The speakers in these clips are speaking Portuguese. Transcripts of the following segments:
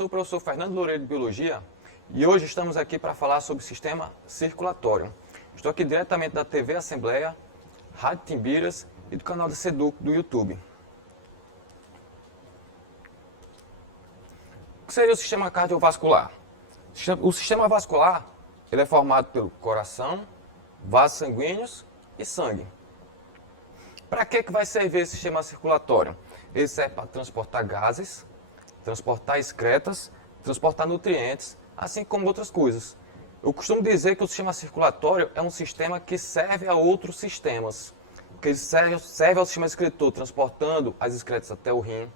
sou o professor Fernando Loureiro de Biologia e hoje estamos aqui para falar sobre o sistema circulatório. Estou aqui diretamente da TV Assembleia, Rádio Timbiras e do canal da Seduc do YouTube. O que seria o sistema cardiovascular? O sistema vascular ele é formado pelo coração, vasos sanguíneos e sangue. Para que vai servir esse sistema circulatório? Ele serve para transportar gases, transportar excretas, transportar nutrientes, assim como outras coisas. Eu costumo dizer que o sistema circulatório é um sistema que serve a outros sistemas. Que ele serve ao sistema excretor, transportando as excretas até o rim.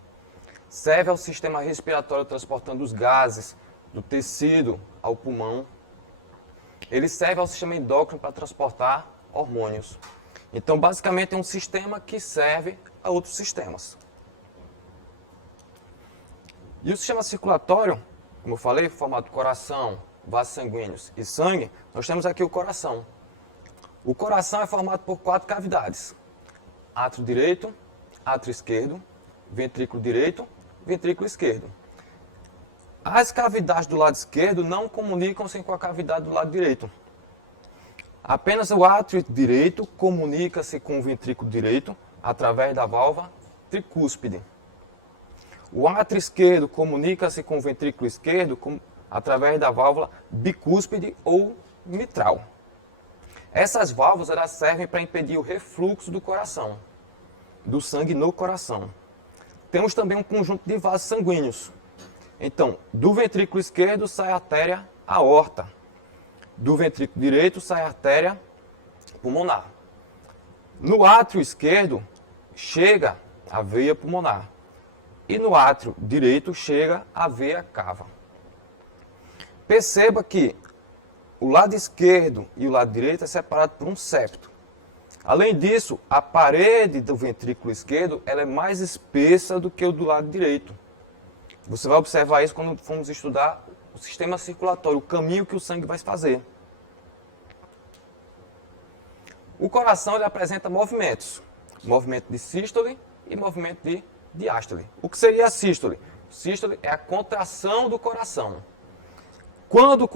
Serve ao sistema respiratório, transportando os gases do tecido ao pulmão. Ele serve ao sistema endócrino para transportar hormônios. Então, basicamente, é um sistema que serve a outros sistemas. E o sistema circulatório, como eu falei, formado por coração, vasos sanguíneos e sangue, nós temos aqui o coração. O coração é formado por 4 cavidades. Átrio direito, átrio esquerdo, ventrículo direito, ventrículo esquerdo. As cavidades do lado esquerdo não comunicam-se com a cavidade do lado direito. Apenas o átrio direito comunica-se com o ventrículo direito através da válvula tricúspide. O átrio esquerdo comunica-se com o ventrículo esquerdo através da válvula bicúspide ou mitral. Essas válvulas elas servem para impedir o refluxo do coração, do sangue no coração. Temos também um conjunto de vasos sanguíneos. Então, do ventrículo esquerdo sai a artéria aorta. Do ventrículo direito sai a artéria pulmonar. No átrio esquerdo chega a veia pulmonar. E no átrio direito chega a veia cava. Perceba que o lado esquerdo e o lado direito é separado por um septo. Além disso, a parede do ventrículo esquerdo ela é mais espessa do que o do lado direito. Você vai observar isso quando formos estudar o sistema circulatório, o caminho que o sangue vai fazer. O coração ele apresenta movimentos. Movimento de sístole e movimento de diástole. O que seria a sístole? Sístole é a contração do coração. Quando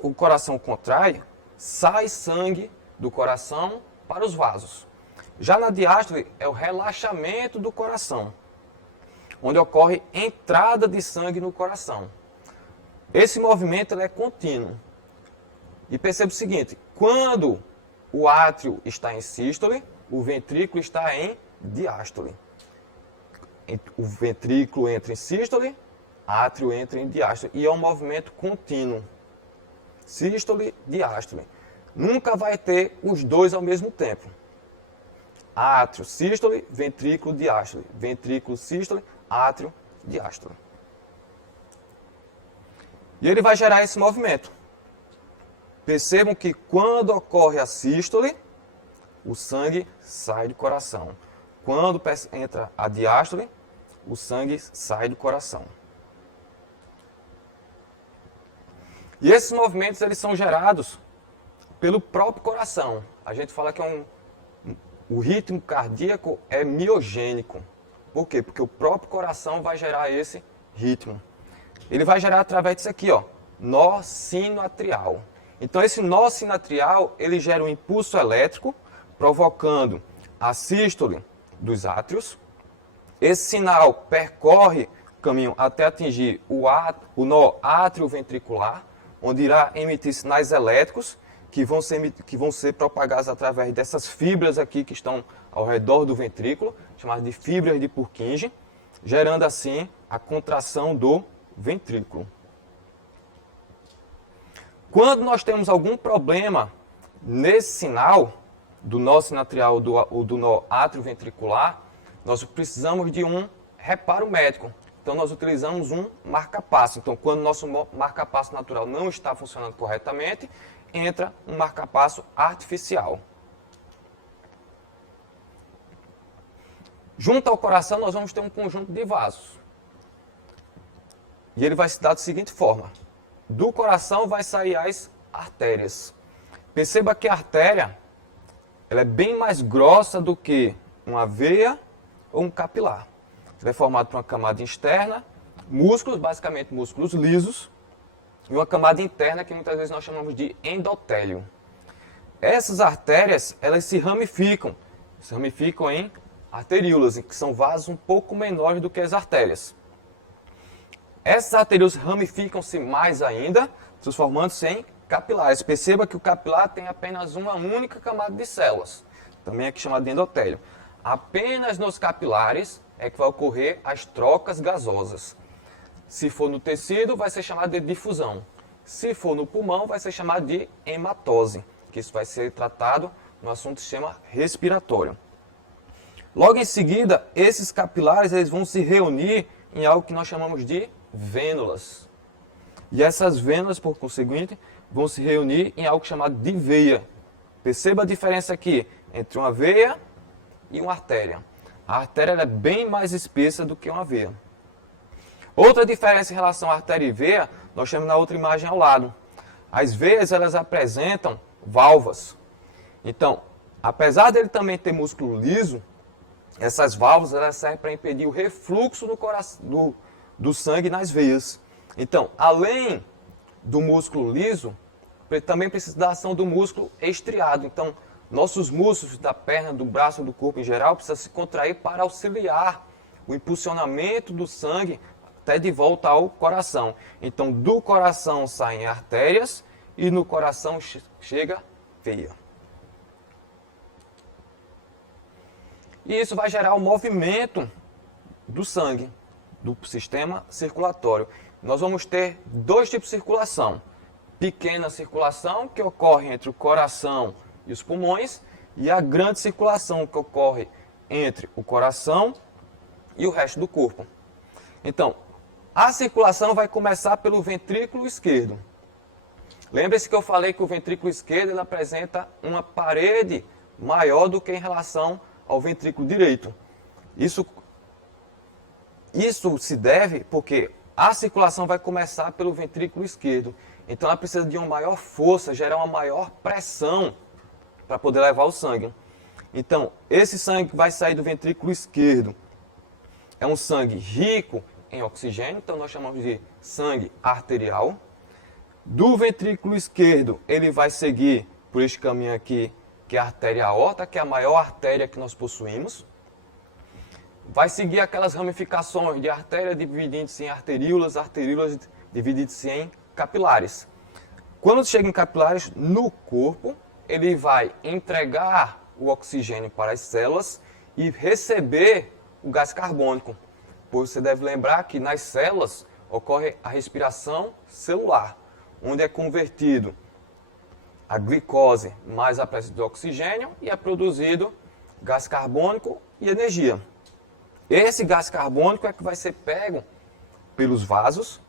o coração contrai, sai sangue do coração para os vasos. Já na diástole é o relaxamento do coração, onde ocorre entrada de sangue no coração. Esse movimento ele é contínuo. E perceba o seguinte, quando o átrio está em sístole, o ventrículo está em diástole. O ventrículo entra em sístole, átrio entra em diástole. E é um movimento contínuo. Sístole, diástole. Nunca vai ter os dois ao mesmo tempo. Átrio, sístole, ventrículo, diástole. Ventrículo, sístole, átrio, diástole. E ele vai gerar esse movimento. Percebam que quando ocorre a sístole, o sangue sai do coração. Quando entra a diástole, o sangue sai do coração. E esses movimentos eles são gerados pelo próprio coração. A gente fala que o ritmo cardíaco é miogênico. Por quê? Porque o próprio coração vai gerar esse ritmo. Ele vai gerar através disso aqui, ó, nó sinoatrial. Então esse nó sinoatrial, ele gera um impulso elétrico, provocando a sístole dos átrios. Esse sinal percorre o caminho até atingir o nó átrio-ventricular, onde irá emitir sinais elétricos que vão ser propagados através dessas fibras aqui que estão ao redor do ventrículo, chamadas de fibras de Purkinje, gerando assim a contração do ventrículo. Quando nós temos algum problema nesse sinal do nó sinoatrial ou do nó átrio-ventricular, nós precisamos de um reparo médico. Então nós utilizamos um marca-passo. Então quando o nosso marca-passo natural não está funcionando corretamente, entra um marca-passo artificial. Junto ao coração nós vamos ter um conjunto de vasos. E ele vai se dar da seguinte forma. Do coração vai sair as artérias. Perceba que a artéria ela é bem mais grossa do que uma veia ou um capilar. Ele é formado por uma camada externa, músculos, basicamente músculos lisos, e uma camada interna que muitas vezes nós chamamos de endotélio. Essas artérias, elas se ramificam em arteríolas, que são vasos um pouco menores do que as artérias. Essas arteríolas ramificam-se mais ainda, transformando-se em capilares. Perceba que o capilar tem apenas uma única camada de células, também aqui chamada de endotélio. Apenas nos capilares é que vai ocorrer as trocas gasosas. Se for no tecido, vai ser chamado de difusão. Se for no pulmão, vai ser chamado de hematose, que isso vai ser tratado no assunto do sistema respiratório. Logo em seguida, esses capilares eles vão se reunir em algo que nós chamamos de vênulas. E essas vênulas, por conseguinte, vão se reunir em algo chamado de veia. Perceba a diferença aqui entre uma veia e uma artéria. A artéria é bem mais espessa do que uma veia. Outra diferença em relação à artéria e veia, nós temos na outra imagem ao lado. As veias elas apresentam válvulas. Então, apesar dele também ter músculo liso, essas válvulas elas servem para impedir o refluxo do sangue nas veias. Então, além do músculo liso, também precisa da ação do músculo estriado. Então, nossos músculos da perna, do braço, do corpo em geral, precisam se contrair para auxiliar o impulsionamento do sangue até de volta ao coração. Então, do coração saem artérias e no coração chega veia. E isso vai gerar o movimento do sangue, do sistema circulatório. Nós vamos ter dois tipos de circulação. Pequena circulação, que ocorre entre o coração e os pulmões, e a grande circulação, que ocorre entre o coração e o resto do corpo. Então, a circulação vai começar pelo ventrículo esquerdo. Lembre-se que eu falei que o ventrículo esquerdo ele apresenta uma parede maior do que em relação ao ventrículo direito. Isso se deve porque a circulação vai começar pelo ventrículo esquerdo. Então ela precisa de uma maior força, gerar uma maior pressão para poder levar o sangue. Então, esse sangue que vai sair do ventrículo esquerdo é um sangue rico em oxigênio, então nós chamamos de sangue arterial. Do ventrículo esquerdo, ele vai seguir por este caminho aqui, que é a artéria aorta, que é a maior artéria que nós possuímos. Vai seguir aquelas ramificações de artéria dividindo-se em arteríolas, arteríolas dividindo-se em capilares. Quando chega em capilares, no corpo, ele vai entregar o oxigênio para as células e receber o gás carbônico. Pois você deve lembrar que nas células ocorre a respiração celular, onde é convertido a glicose mais a presença de oxigênio e é produzido gás carbônico e energia. Esse gás carbônico é que vai ser pego pelos vasos,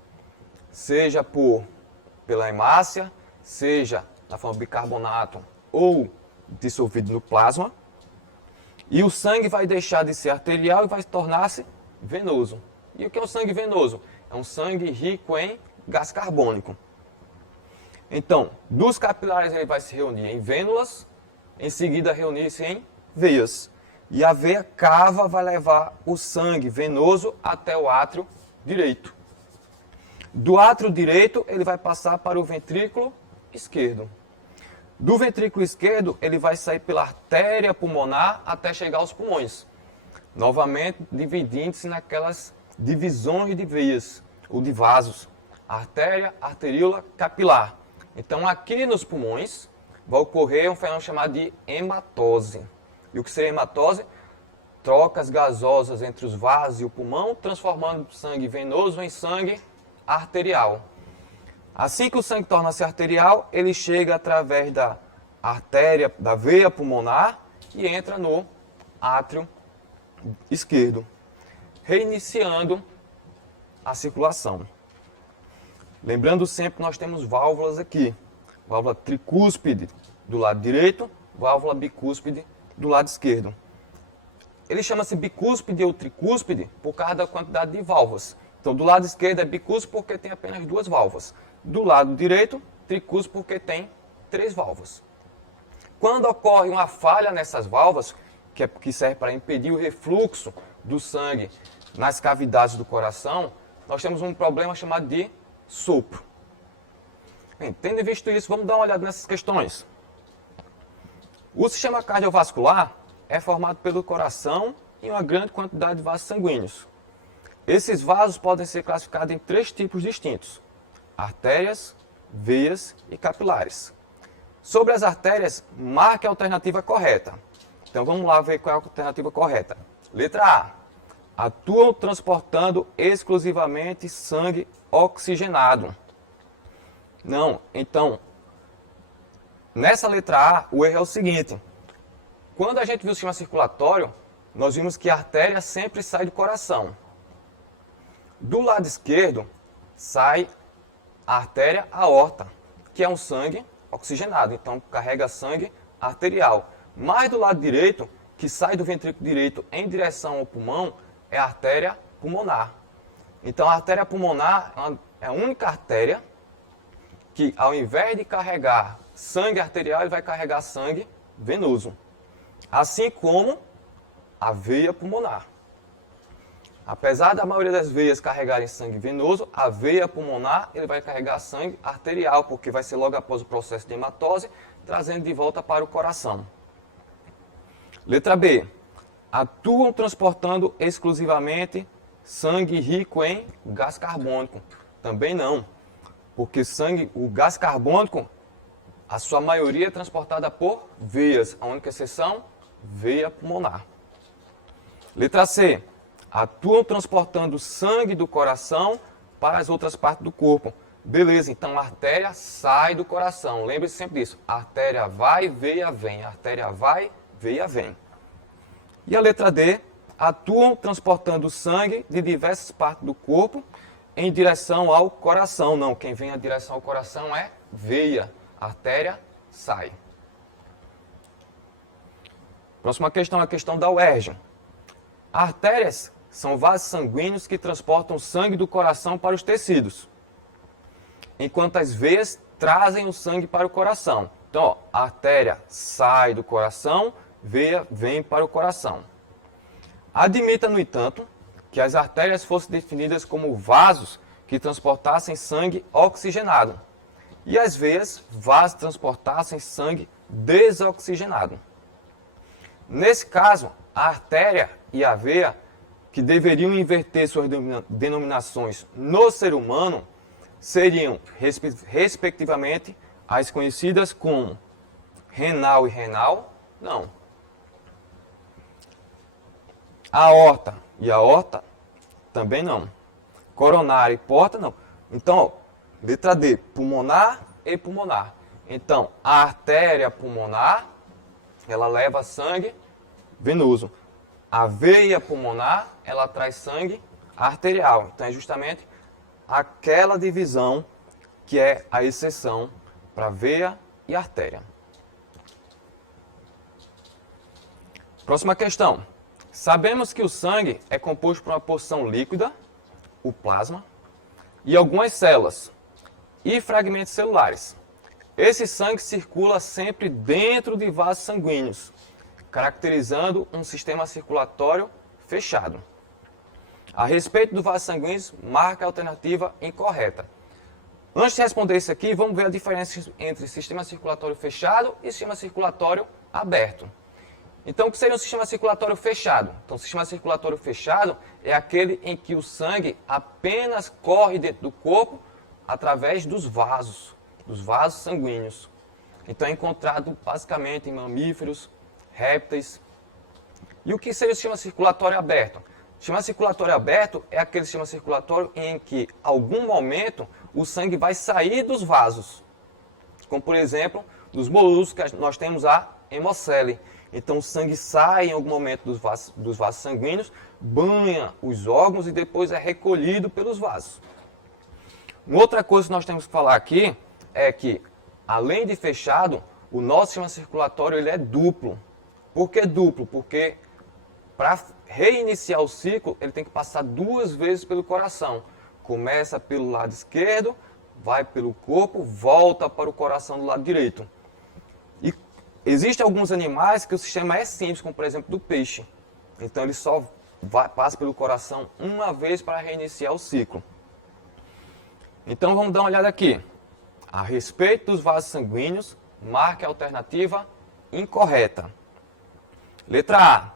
seja pela hemácia, seja na forma de bicarbonato ou dissolvido no plasma. E o sangue vai deixar de ser arterial e vai tornar-se venoso. E o que é o sangue venoso? É um sangue rico em gás carbônico. Então, dos capilares ele vai se reunir em vênulas, em seguida reunir-se em veias. E a veia cava vai levar o sangue venoso até o átrio direito. Do átrio direito ele vai passar para o ventrículo esquerdo. Do ventrículo esquerdo ele vai sair pela artéria pulmonar até chegar aos pulmões. Novamente dividindo-se naquelas divisões de veias ou de vasos. Artéria, arteríola, capilar. Então aqui nos pulmões vai ocorrer um fenômeno chamado de hematose. E o que seria hematose? Trocas gasosas entre os vasos e o pulmão, transformando o sangue venoso em sangue arterial. Assim que o sangue torna-se arterial, ele chega através da artéria, da veia pulmonar e entra no átrio esquerdo, reiniciando a circulação. Lembrando sempre que nós temos válvulas aqui. Válvula tricúspide do lado direito, válvula bicúspide do lado esquerdo. Ele chama-se bicúspide ou tricúspide por causa da quantidade de válvulas. Então, do lado esquerdo é bicúspide porque tem apenas 2 válvulas. Do lado direito, tricúspide porque tem 3 válvulas. Quando ocorre uma falha nessas válvulas, que serve para impedir o refluxo do sangue nas cavidades do coração, nós temos um problema chamado de sopro. Bem, tendo visto isso, vamos dar uma olhada nessas questões. O sistema cardiovascular é formado pelo coração e uma grande quantidade de vasos sanguíneos. Esses vasos podem ser classificados em 3 tipos distintos: artérias, veias e capilares. Sobre as artérias, marque a alternativa correta. Então vamos lá ver qual é a alternativa correta. Letra A. Atuam transportando exclusivamente sangue oxigenado. Não, então, nessa letra A, o erro é o seguinte. Quando a gente viu o sistema circulatório, nós vimos que a artéria sempre sai do coração. Do lado esquerdo, sai a artéria aorta, que é um sangue oxigenado, então carrega sangue arterial. Mas do lado direito, que sai do ventrículo direito em direção ao pulmão, é a artéria pulmonar. Então a artéria pulmonar é a única artéria que, ao invés de carregar sangue arterial, ele vai carregar sangue venoso. Assim como a veia pulmonar. Apesar da maioria das veias carregarem sangue venoso, a veia pulmonar ele vai carregar sangue arterial, porque vai ser logo após o processo de hematose, trazendo de volta para o coração. Letra B. Atuam transportando exclusivamente sangue rico em gás carbônico. Também não, porque o gás carbônico, a sua maioria é transportada por veias. A única exceção, veia pulmonar. Letra C. Atuam transportando sangue do coração para as outras partes do corpo. Beleza, então a artéria sai do coração. Lembre-se sempre disso. A artéria vai, veia vem. A artéria vai, veia vem. E a letra D. Atuam transportando sangue de diversas partes do corpo em direção ao coração. Não, quem vem em direção ao coração é veia. A artéria sai. Próxima questão é a questão da UERJ. Artérias são vasos sanguíneos que transportam sangue do coração para os tecidos, enquanto as veias trazem o sangue para o coração. Então, ó, a artéria sai do coração, veia vem para o coração. Admita, no entanto, que as artérias fossem definidas como vasos que transportassem sangue oxigenado e as veias, vasos que transportassem sangue desoxigenado. Nesse caso, a artéria e a veia, que deveriam inverter suas denominações no ser humano, seriam, respectivamente, as conhecidas como renal e renal? Não. Aorta e aorta? Também não. Coronária e porta? Não. Então, ó, letra D, pulmonar e pulmonar. Então, a artéria pulmonar, ela leva sangue venoso. A veia pulmonar, ela traz sangue arterial. Então, é justamente aquela divisão que é a exceção para veia e artéria. Próxima questão. Sabemos que o sangue é composto por uma porção líquida, o plasma, e algumas células e fragmentos celulares. Esse sangue circula sempre dentro de vasos sanguíneos, caracterizando um sistema circulatório fechado. A respeito do vaso sanguíneo, marca a alternativa incorreta. Antes de responder isso aqui, vamos ver a diferença entre sistema circulatório fechado e sistema circulatório aberto. Então, o que seria um sistema circulatório fechado? Então, o sistema circulatório fechado é aquele em que o sangue apenas corre dentro do corpo através dos vasos sanguíneos. Então, é encontrado basicamente em mamíferos, répteis. E o que seria o sistema circulatório aberto? O sistema circulatório aberto é aquele sistema circulatório em que, em algum momento, o sangue vai sair dos vasos. Como, por exemplo, nos moluscos, nós temos a hemocele. Então, o sangue sai em algum momento dos vasos sanguíneos, banha os órgãos e depois é recolhido pelos vasos. Uma outra coisa que nós temos que falar aqui é que, além de fechado, o nosso sistema circulatório ele é duplo. Por que duplo? Porque para reiniciar o ciclo, ele tem que passar 2 vezes pelo coração. Começa pelo lado esquerdo, vai pelo corpo, volta para o coração do lado direito. E existem alguns animais que o sistema é simples, como por exemplo do peixe. Então ele só passa pelo coração uma vez para reiniciar o ciclo. Então vamos dar uma olhada aqui. A respeito dos vasos sanguíneos, marque a alternativa incorreta. Letra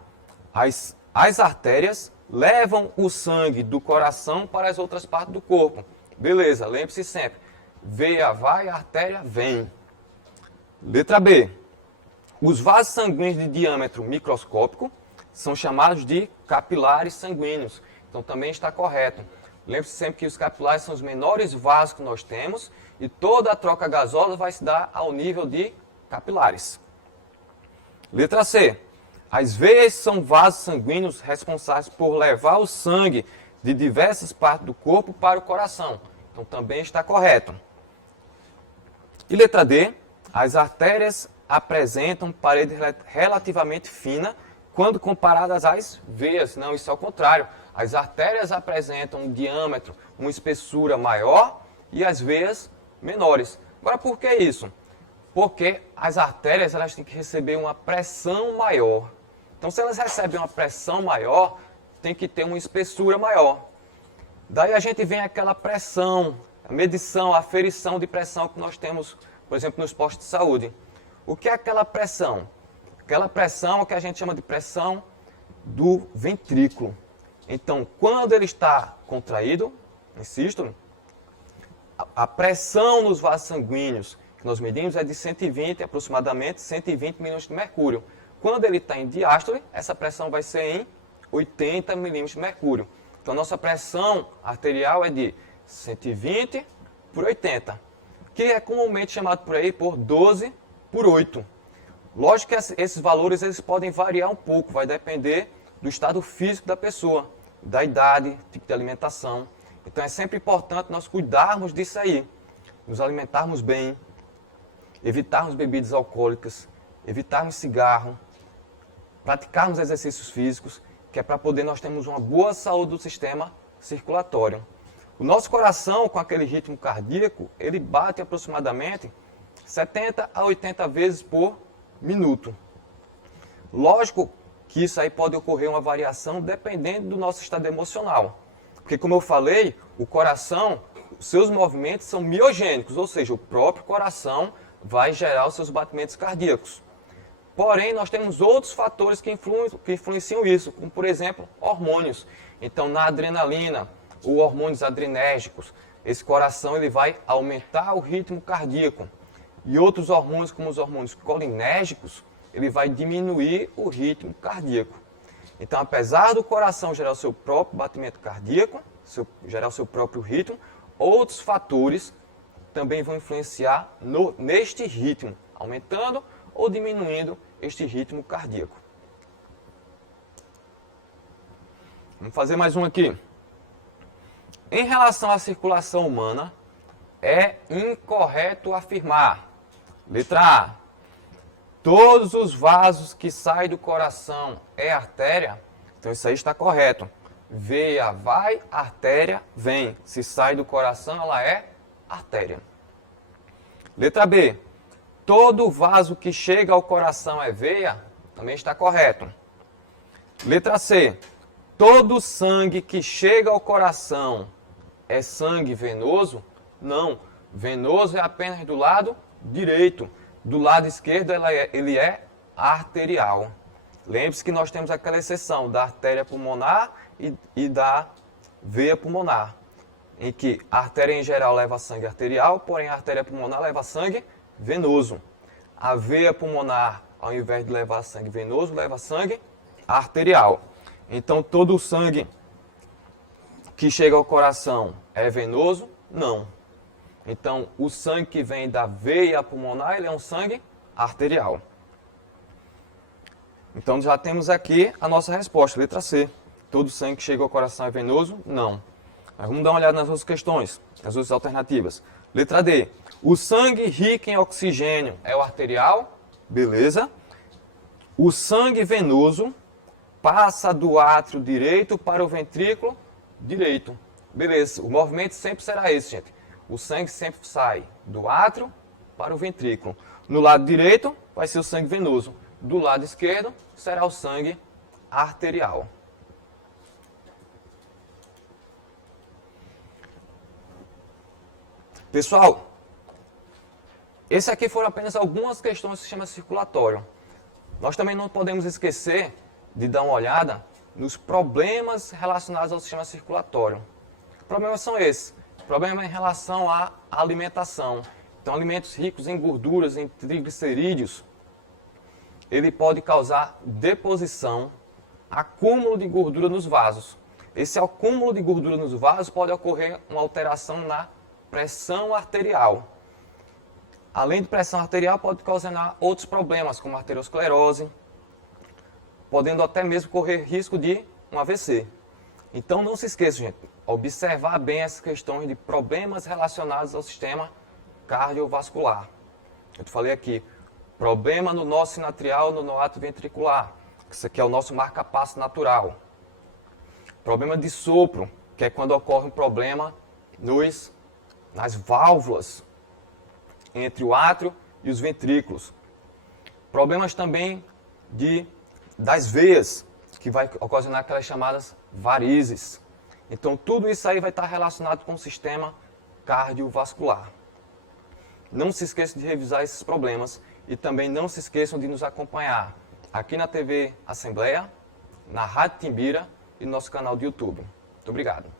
A. As artérias levam o sangue do coração para as outras partes do corpo. Beleza, lembre-se sempre. Veia vai, artéria vem. Letra B. Os vasos sanguíneos de diâmetro microscópico são chamados de capilares sanguíneos. Então também está correto. Lembre-se sempre que os capilares são os menores vasos que nós temos e toda a troca gasosa vai se dar ao nível de capilares. Letra C. As veias são vasos sanguíneos responsáveis por levar o sangue de diversas partes do corpo para o coração. Então também está correto. E letra D. As artérias apresentam parede relativamente fina quando comparadas às veias. Não, isso é o contrário. As artérias apresentam um diâmetro, uma espessura maior e as veias menores. Agora, por que isso? Porque as artérias elas têm que receber uma pressão maior. Então, se elas recebem uma pressão maior, tem que ter uma espessura maior. Daí a gente vem aquela pressão, a medição, a aferição de pressão que nós temos, por exemplo, nos postos de saúde. O que é aquela pressão? Aquela pressão é o que a gente chama de pressão do ventrículo. Então, quando ele está contraído, insisto, a pressão nos vasos sanguíneos que nós medimos é de 120, aproximadamente 120 milímetros de mercúrio. Quando ele está em diástole, essa pressão vai ser em 80 milímetros de mercúrio. Então, nossa pressão arterial é de 120 por 80, que é comumente chamado por aí por 12 por 8. Lógico que esses valores eles podem variar um pouco, vai depender do estado físico da pessoa, da idade, tipo de alimentação. Então é sempre importante nós cuidarmos disso aí, nos alimentarmos bem, evitarmos bebidas alcoólicas, evitarmos cigarro, praticarmos exercícios físicos, que é para poder nós termos uma boa saúde do sistema circulatório. O nosso coração, com aquele ritmo cardíaco, ele bate aproximadamente 70 a 80 vezes por minuto. Lógico que isso aí pode ocorrer uma variação dependendo do nosso estado emocional. Porque, como eu falei, o coração, os seus movimentos são miogênicos, ou seja, o próprio coração vai gerar os seus batimentos cardíacos. Porém, nós temos outros fatores que influenciam isso, como, por exemplo, hormônios. Então, na adrenalina, ou hormônios adrenérgicos, esse coração ele vai aumentar o ritmo cardíaco. E outros hormônios, como os hormônios colinérgicos, ele vai diminuir o ritmo cardíaco. Então, apesar do coração gerar o seu próprio batimento cardíaco, gerar o seu próprio ritmo, outros fatores também vão influenciar neste ritmo, aumentando ou diminuindo este ritmo cardíaco. Vamos fazer mais um aqui. Em relação à circulação humana, é incorreto afirmar. Letra A. Todos os vasos que saem do coração é artéria? Então isso aí está correto. Veia vai, artéria vem. Se sai do coração, ela é artéria. Letra B. Todo vaso que chega ao coração é veia? Também está correto. Letra C. Todo sangue que chega ao coração é sangue venoso? Não. Venoso é apenas do lado direito. Do lado esquerdo ele é arterial. Lembre-se que nós temos aquela exceção da artéria pulmonar e da veia pulmonar, em que a artéria em geral leva sangue arterial, porém a artéria pulmonar leva sangue venoso. A veia pulmonar, ao invés de levar sangue venoso, leva sangue arterial. Então todo o sangue que chega ao coração é venoso? Não. Então, o sangue que vem da veia pulmonar, ele é um sangue arterial. Então, já temos aqui a nossa resposta, letra C. Todo sangue que chega ao coração é venoso? Não. Mas vamos dar uma olhada nas outras questões, nas outras alternativas. Letra D. O sangue rico em oxigênio é o arterial? Beleza. O sangue venoso passa do átrio direito para o ventrículo direito. Beleza. O movimento sempre será esse, gente. O sangue sempre sai do átrio para o ventrículo. No lado direito vai ser o sangue venoso. Do lado esquerdo será o sangue arterial. Pessoal, esse aqui foram apenas algumas questões do sistema circulatório. Nós também não podemos esquecer de dar uma olhada nos problemas relacionados ao sistema circulatório. Que problemas são esses? Problema em relação à alimentação. Então, alimentos ricos em gorduras, em triglicerídeos, ele pode causar deposição, acúmulo de gordura nos vasos. Esse acúmulo de gordura nos vasos pode ocorrer uma alteração na pressão arterial. Além de pressão arterial, pode causar outros problemas, como arteriosclerose, podendo até mesmo correr risco de um AVC. Então não se esqueça, gente, observar bem essas questões de problemas relacionados ao sistema cardiovascular. Eu te falei aqui, problema no nó sinatrial, no nó atrioventricular. Isso aqui é o nosso marca-passo natural. Problema de sopro, que é quando ocorre um problema nas válvulas entre o átrio e os ventrículos. Problemas também das veias, que vai ocasionar aquelas chamadas varizes. Então tudo isso aí vai estar relacionado com o sistema cardiovascular. Não se esqueçam de revisar esses problemas e também não se esqueçam de nos acompanhar aqui na TV Assembleia, na Rádio Timbira e no nosso canal do YouTube. Muito obrigado.